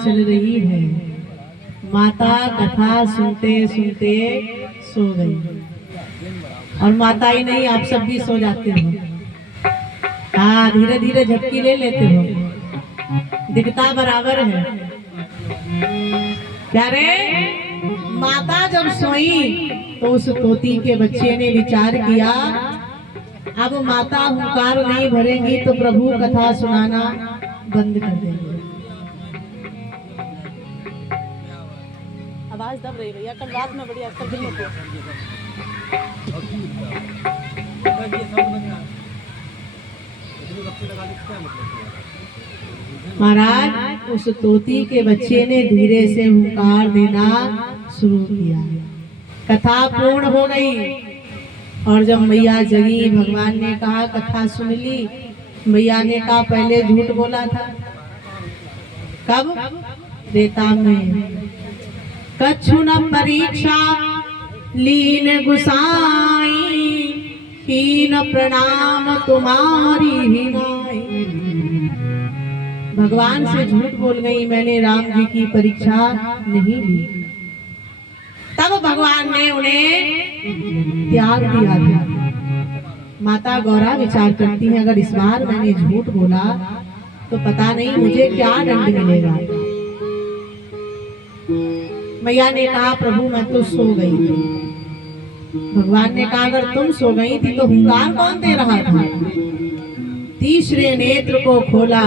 चल रही है। माता कथा सुनते सुनते सो गई और माता ही नहीं, आप सब भी सो जाते हो। हाँ, धीरे धीरे झपकी ले लेते हो, दिखता बराबर है। क्या रे, माता जब सोई तो उस तोती के बच्चे ने विचार किया, अब माता हुंकार नहीं भरेंगी तो प्रभु कथा सुनाना बंद कर देंगे। आवाज दब रही भैया, कल रात में बड़ी अक्सर दिन में महाराज उस तोती के बच्चे ने धीरे से हुंकार देना शुरू किया। कथा पूर्ण हो गई और जब मैया जगी, भगवान ने कहा कथा सुन ली। मैया ने कहा पहले झूठ बोला था। कब? रेता में। कछु न परीक्षा लीन गुसाई, कीन प्रणाम तुम्हारी हिनाई। भगवान से झूठ बोल गई, मैंने राम जी की परीक्षा नहीं ली। तब भगवान ने उन्हें त्याग दिया था। माता गौरा विचार करती है, अगर इस बार मैंने झूठ बोला तो पता नहीं मुझे क्या दंड मिलेगा। मैया ने कहा प्रभु मैं तो सो गई थी। भगवान ने कहा अगर तुम सो गई थी तो हुंकार कौन दे रहा था? तीसरे नेत्र को खोला,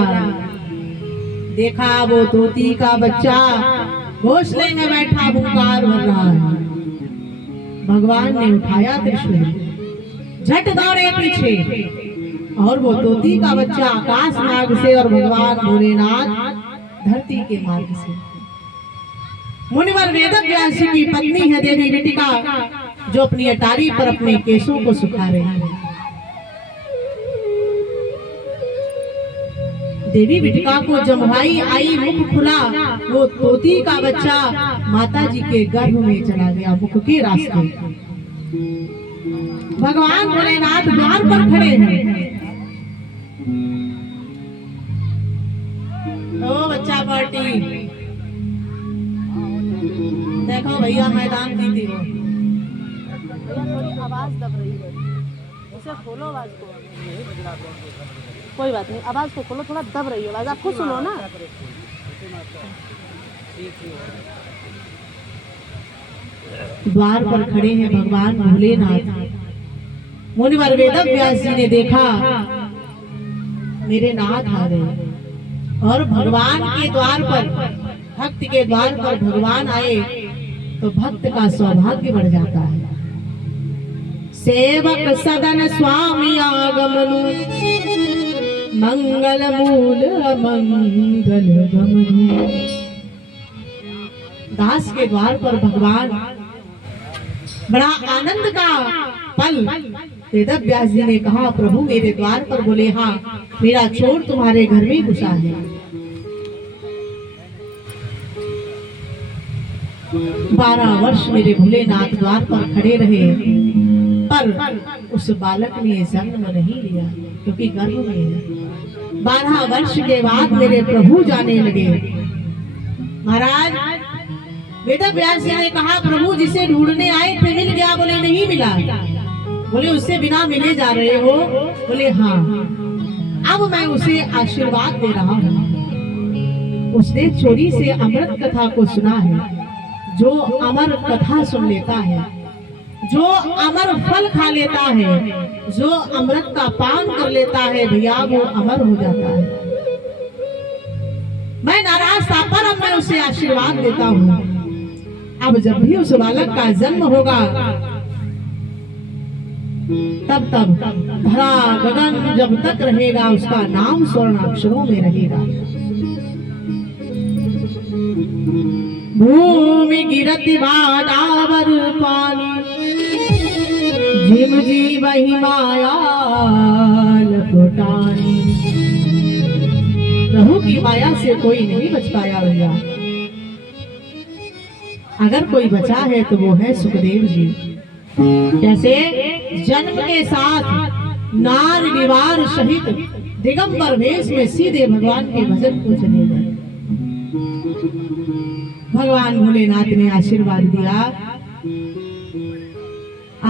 देखा वो तोती का बच्चा घोंसले में बैठा हुंकार भर रहा है। भगवान ने उठाया त्रिशूल, झट दौड़े पीछे और वो तोती का बच्चा आकाश मार्ग से और भगवान भोलेनाथ धरती के मार्ग से। मुनिवर वेदव्यास की पत्नी है देवी विटिका, जो अपनी अटारी पर अपने केशों को सुखा रही है। देवी विटिका को जम्हाई आई, मुख खुला, वो तोती का बच्चा माता जी के गर्भ में चला गया, मुख के रास्ते। भगवान भोलेनाथ द्वार पर खड़े हैं। ओ बच्चा पार्टी, देखो भैया मैदान जीती हो। भैया थोड़ी आवाज दब रही है, उसे खोलो आवाज को। कोई बात नहीं, आवाज को खोलो, थोड़ा दब रही है आवाज, आप खुद सुनो ना। द्वार पर खड़े हैं भगवान भोलेनाथ। मुनिवर वेदव्यास जी ने देखा मेरे नाथ आ गए और भगवान के द्वार पर, भक्त के द्वार पर भगवान आए तो भक्त का सौभाग्य बढ़ जाता है। सेवक सदन स्वामी आगमनु, मंगल मूल मंगल गमनु। दास के द्वार पर भगवान, बड़ा आनंद का पल। वेदव्यास जी ने कहा प्रभु मेरे द्वार पर, बोले हाँ मेरा चोर तुम्हारे घर में घुसा है। 12 वर्ष मेरे भोलेनाथ द्वार पर खड़े रहे, पर उस बालक ने जन्म नहीं लिया क्योंकि गर्भ में है। 12 वर्ष के बाद मेरे प्रभु जाने लगे। महाराज वेद व्यास जी ने कहा, प्रभु जिसे ढूंढने आए थे मिल गया? बोले नहीं मिला। बोले उससे बिना मिले जा रहे हो? बोले हाँ। अब मैं उसे आशीर्वाद दे रहा हूँ। उसने चोरी से अमृत कथा को सुना है। जो अमर कथा सुन लेता है, जो अमर फल खा लेता है, जो अमृत का पान कर लेता है भैया, वो अमर हो जाता है। मैं नाराज था पर अब मैं उसे आशीर्वाद देता हूँ। अब जब भी उस बालक का जन्म होगा तब तब धरा गगन जब तक रहेगा उसका नाम स्वर्ण अक्षरों में रहेगा। भूमि गिरति बाडावर पानी, जिम जीव ही माया लपटानी। प्रभु की माया से कोई नहीं बच पाया भैया। अगर कोई बचा है तो वो है सुखदेव जी। कैसे? जन्म के साथ नार निवार सहित दिगंबर वेश में सीधे भगवान के भजन को चले गए। भगवान भोलेनाथ ने आशीर्वाद दिया।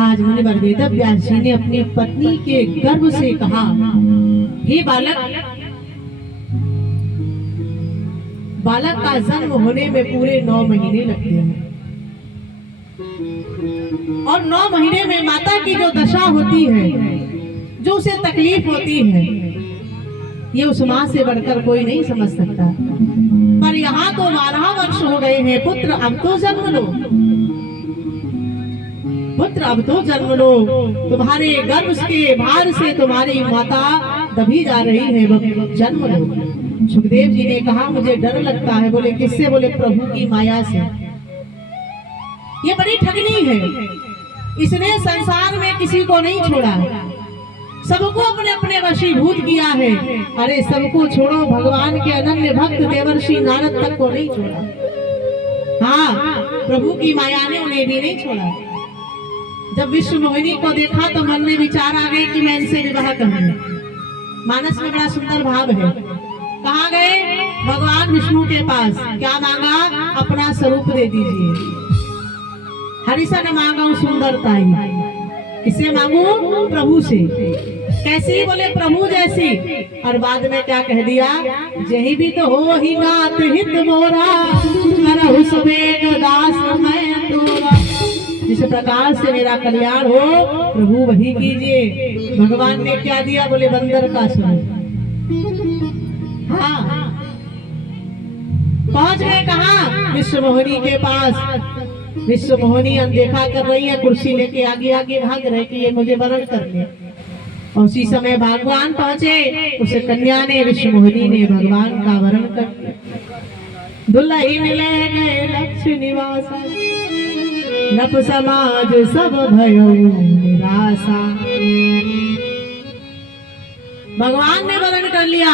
आज मुनिवर वेद व्यास जी ने अपनी पत्नी के गर्भ से कहा, हे बालक का जन्म होने में पूरे 9 महीने लगते हैं और 9 महीने में माता की जो दशा होती है, जो उसे तकलीफ होती है, ये उस माँ से बढ़कर कोई नहीं समझ सकता। पर यहाँ तो 12 वर्ष हो गए हैं। पुत्र अब तो जन्म लो, पुत्र अब तो जन्म लो। तुम्हारे गर्भ के भार से तुम्हारी माता दबी जा रही है, जन्म लो। सुखदेव जी ने कहा, मुझे डर लगता है। बोले किससे? बोले प्रभु की माया से। ये बड़ी ठगनी है। इसने संसार में किसी को नहीं छोड़ा, सबको अपने अपने वशीभूत किया है। अरे सबको छोड़ो, भगवान के अनन्य भक्त देवर्षि नारद तक को नहीं छोड़ा। हाँ, प्रभु की माया ने उन्हें भी नहीं छोड़ा। जब विश्व मोहिनी को देखा तो मन में विचार आ गए कि मैं इनसे विवाह करूंगा। मानस में बड़ा सुंदर भाव है। कहाँ गए? भगवान विष्णु के पास। क्या मांगा? अपना स्वरूप दे दीजिए। हरिशा ने मांगा सुंदरता ही। किसे मांगू? प्रभु से। कैसी? बोले प्रभु जैसी। और बाद में क्या कह दिया? यही भी तो हो ही नाथ हित मोरा, करहु सुबेग दास मैं तोरा। जिस प्रकार से मेरा कल्याण हो प्रभु वही कीजिए। भगवान ने क्या दिया? बोले बंदर का स्वरूप। हाँ, पहुंच गए कहाँ? विश्व मोहिनी के पास। विश्व मोहिनी अनदेखा कर रही है, कुर्सी लेके आगे आगे भाग रहे कि ये मुझे वरण कर ले। और उसी समय भगवान पहुंचे। उस कन्या ने, विश्व मोहिनी ने भगवान का वरण कर दिया। दुल्ही मिले गए लक्ष्य निवासा, नप समाज सब भयो निराशा। भगवान ने वरण कर लिया।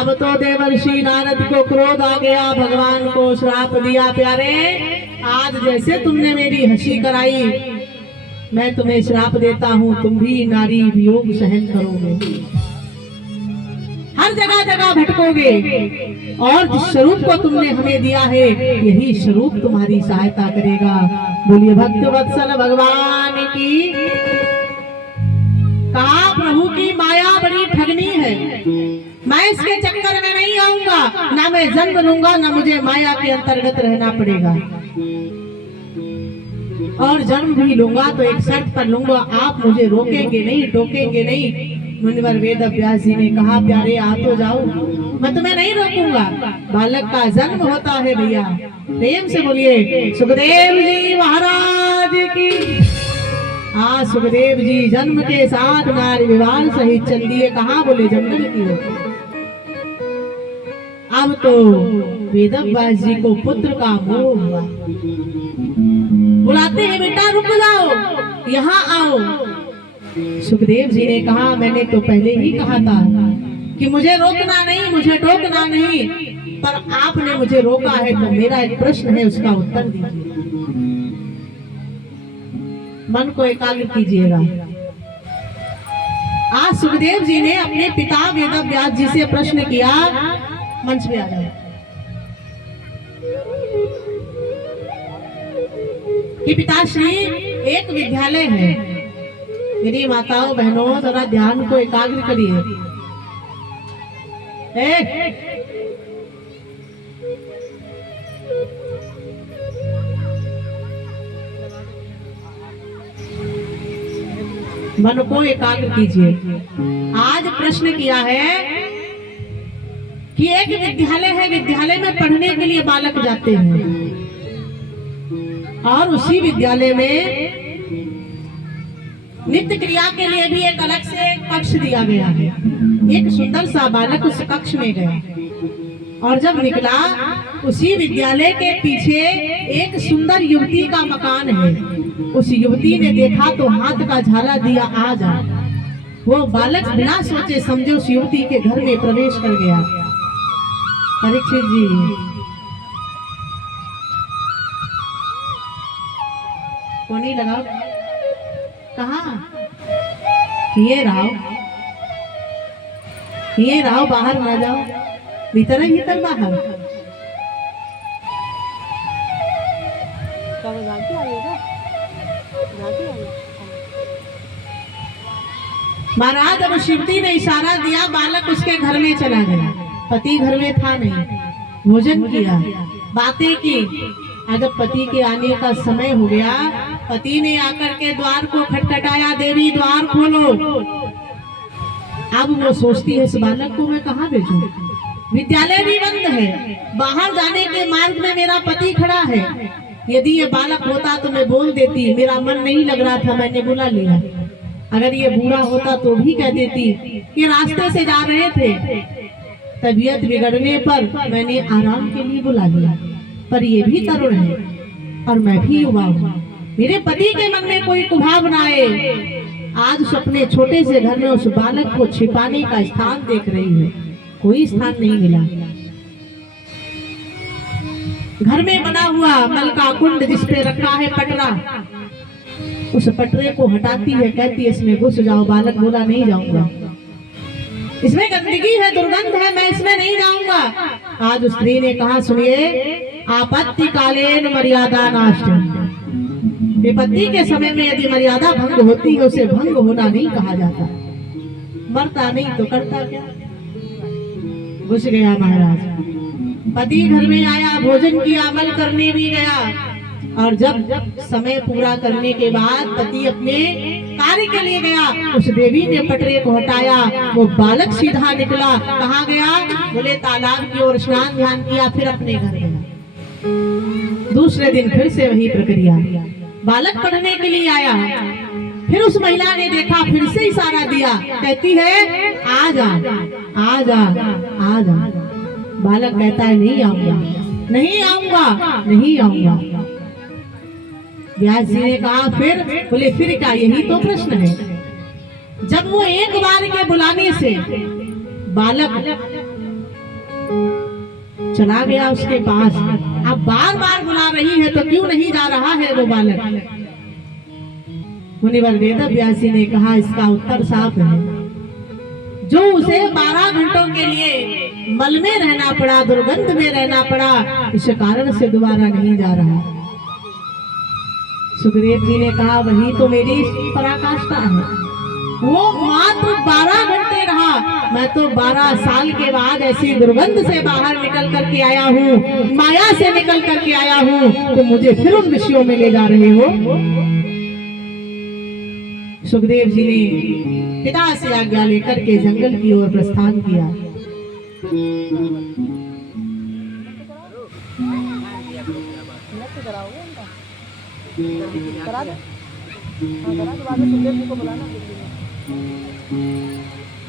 अब तो देवर्षि नारद को क्रोध आ गया, भगवान को श्राप दिया, प्यारे आज जैसे तुमने मेरी हंसी कराई, मैं तुम्हें श्राप देता हूँ, तुम भी नारी वियोग सहन करोगे, हर जगह जगह भटकोगे, और जिस स्वरूप को तुमने हमें दिया है यही स्वरूप तुम्हारी सहायता करेगा। बोलिए भक्त वत्सल भगवान की। कहा प्रभु की माया बड़ी ठगनी है, मैं इसके चक्कर में नहीं आऊंगा, ना मैं जन्म लूंगा, ना मुझे माया के अंतर्गत रहना पड़ेगा, और जन्म भी लूंगा तो एक शर्त पर लूंगा, आप मुझे रोकेंगे नहीं, टोकेंगे नहीं। मुनिवर वेद व्यास जी ने कहा प्यारे आ तो जाओ, मैं तुम्हें नहीं रोकूंगा, बालक का जन्म होता है भैया। प्रेम से बोलिए सुखदेव जी महाराज की। हाँ सुखदेव जी जन्म के साथ नारी विवाह सहित चल दिए। कहाँ? बोले जंगल की ओर। अब तो वेद व्यास जी को पुत्र का मोह हुआ, बुलाते हैं बेटा रुक जाओ, यहाँ आओ। सुखदेव जी ने कहा मैंने तो पहले ही कहा था कि मुझे रोकना नहीं, मुझे टोकना नहीं, पर आपने मुझे रोका है, तो मेरा एक प्रश्न है उसका उत्तर दीजिए। मन को एकाग्र कीजिएगा। आज सुखदेव जी ने अपने पिता वेद व्यास जी से प्रश्न किया। मंच पे आ जाए कि पिताश्री, एक विद्यालय है, मेरी माताओं बहनों जरा ध्यान को एकाग्र करिए। मन को एकाग्र कीजिए। आज प्रश्न किया है कि एक विद्यालय है, विद्यालय में पढ़ने के लिए बालक जाते हैं और उसी विद्यालय में नित्य क्रिया के लिए भी एक अलग से कक्ष दिया गया है। एक सुंदर सा बालक उस कक्ष में गया और जब निकला, उसी विद्यालय के पीछे एक सुंदर युवती का मकान है। उस युवती ने देखा तो हाथ का झाला दिया, आ जा। वो बालक बिना सोचे समझे उस युवती के घर में प्रवेश कर गया। परीक्षित जी, कोनी लगाओ, कहाँ? ये रहो, बाहर ना जाओ, भीतर है, भीतर बाहर। महाराज, अब शिवती ने इशारा दिया, बालक उसके घर में चला गया। पति घर में था नहीं, भोजन किया, बातें की। जब पति के आने का समय हो गया, पति ने आकर के द्वार को खटखटाया, देवी द्वार खोलो। अब वो सोचती है, इस बालक को मैं कहाँ भेजूं? विद्यालय भी बंद है, बाहर जाने के मार्ग में मेरा पति खड़ा है। यदि ये बालक होता तो मैं बोल देती, मेरा मन नहीं लग रहा था, मैंने बुला लिया। अगर ये बूढ़ा होता तो भी कह देती, ये रास्ते से जा रहे थे, तबीयत बिगड़ने पर मैंने आराम के लिए बुला लिया। पर ये भी तरुण है और मैं भी युवा हूँ, मेरे पति के मन में कोई कुभाव न आए। आज उस अपने छोटे से घर में उस बालक को छिपाने का स्थान देख रही है, कोई स्थान नहीं मिला। घर में बना हुआ मल का कुंड जिसपे रखा है पटरा, उस पटरे को हटाती है, कहती है इसमें घुस जाओ। बालक बोला नहीं जाऊंगा, इसमें गंदगी है, दुर्गंध है, मैं इसमें नहीं जाऊंगा। आज उस स्त्री ने कहा, सुनिए, आपत्ति कालेन मर्यादा नाश। विपत्ति के समय में यदि मर्यादा भंग होती है, उसे भंग होना नहीं कहा जाता। मरता नहीं तो करता क्या? घुस गया महाराज। पति घर में आया, भोजन किया, अमल करने भी गया। और जब समय पूरा करने के बाद पति अपने कार्य के लिए गया, उस देवी ने पटरे को हटाया, वो बालक सीधा निकला। कहाँ गया? बोले तालाब की ओर स्नान ध्यान किया, फिर अपने घर गया। दूसरे दिन फिर से वही प्रक्रिया, बालक पढ़ने के लिए आया, फिर उस महिला ने देखा, फिर से इशारा दिया, कहती है आ जा, आ जा, आ जा। बालक कहता है नहीं आऊंगा, नहीं आऊंगा, नहीं आऊंगा। व्यास जी ने कहा फिर? बोले फिर क्या, यही तो प्रश्न है। जब वो एक बार के बुलाने से बालक चला गया उसके पास, अब बार बार बुला रही है तो क्यों नहीं जा रहा है वो बालक? मुनिवर वेद व्यास जी ने कहा इसका उत्तर साफ है। जो उसे 12 घंटों के लिए मल में रहना पड़ा, दुर्गंध में रहना पड़ा, इस कारण से दोबारा नहीं जा रहा। सुखदेव जी ने कहा वही तो मेरी पराकाष्ठा है। वो मात्र 12 घंटे रहा, मैं तो 12 साल के बाद ऐसी दुर्गंध से बाहर निकल करके आया हूँ, माया से निकल करके आया हूँ, तो मुझे फिर उन विषयों में ले जा रहे हो। सुखदेव जी ने पिता से आज्ञा लेकर के जंगल की ओर प्रस्थान किया।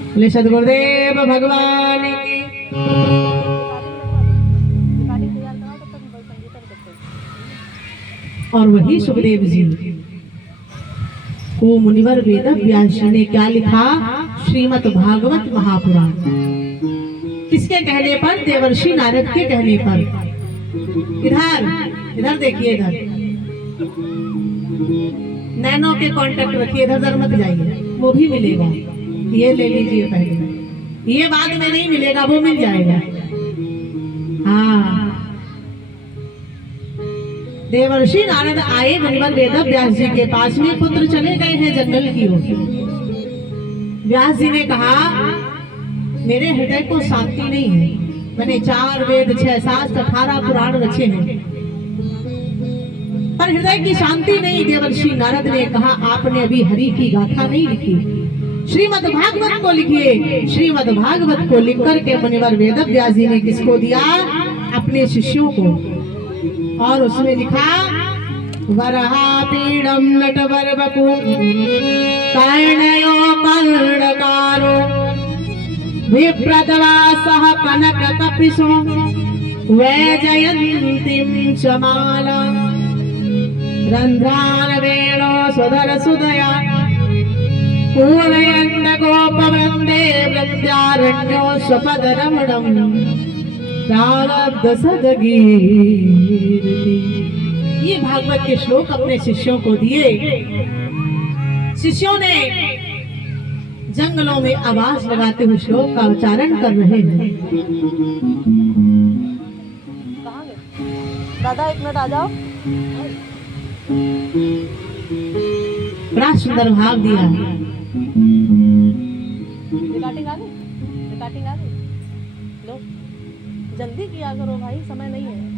बोले सदगुरुदेव भगवान की। और वही सुखदेव जी को मुनिवर वेद व्यास जी ने क्या लिखा? श्रीमद् भागवत महापुराण। किसके कहने पर? देवर्षि नारद के कहने पर। इधर इधर देखिए, इधर नैनो के कांटेक्ट रखिए, इधर उधर मत जाइए, वो भी मिलेगा। ये ले लीजिए पहले, ये बाद में नहीं मिलेगा, वो मिल जाएगा। हाँ, देवर्षि नारद आए मुनिवर वेद व्यास जी के पास में। पुत्र चले गए हैं जंगल की ओर। व्यास जी ने कहा, मेरे हृदय को शांति नहीं है। मैंने 4 वेद 6 शास्त्र 18 पुराण रचे हैं, पर हृदय की शांति नहीं। देवर्षि नारद ने कहा, आपने अभी हरि की गाथा नहीं लिखी, श्रीमद् भागवत को लिखिए। श्रीमद् भागवत को लिख करके मुनिवर वेद व्यास जी ने किसको दिया? अपने शिष्यों को। और उसमें लिखा, वरापीडम नटवर बपु कर्णयो कर्णकारो विप्रदवासः कनक कपिशो वैजयन्तीं समाला रंध्रान वेणो सुधर सुदया पूरयन्न गोपवृंदे वृंदारण्यो स्वपदरमणम् प्रारब्ध सदगीर्ति। ये भागवत के श्लोक अपने शिष्यों को दिए। शिष्यों ने जंगलों में आवाज लगाते हुए श्लोक का उच्चारण कर रहे हैं। कहाँ गए दादा? 1 मिनट आ जाओ। बड़ा सुंदर भाव दिया है। रिकॉर्डिंग आ गई? रिकॉर्डिंग आ गई? लो, जल्दी किया करो भाई, समय नहीं है।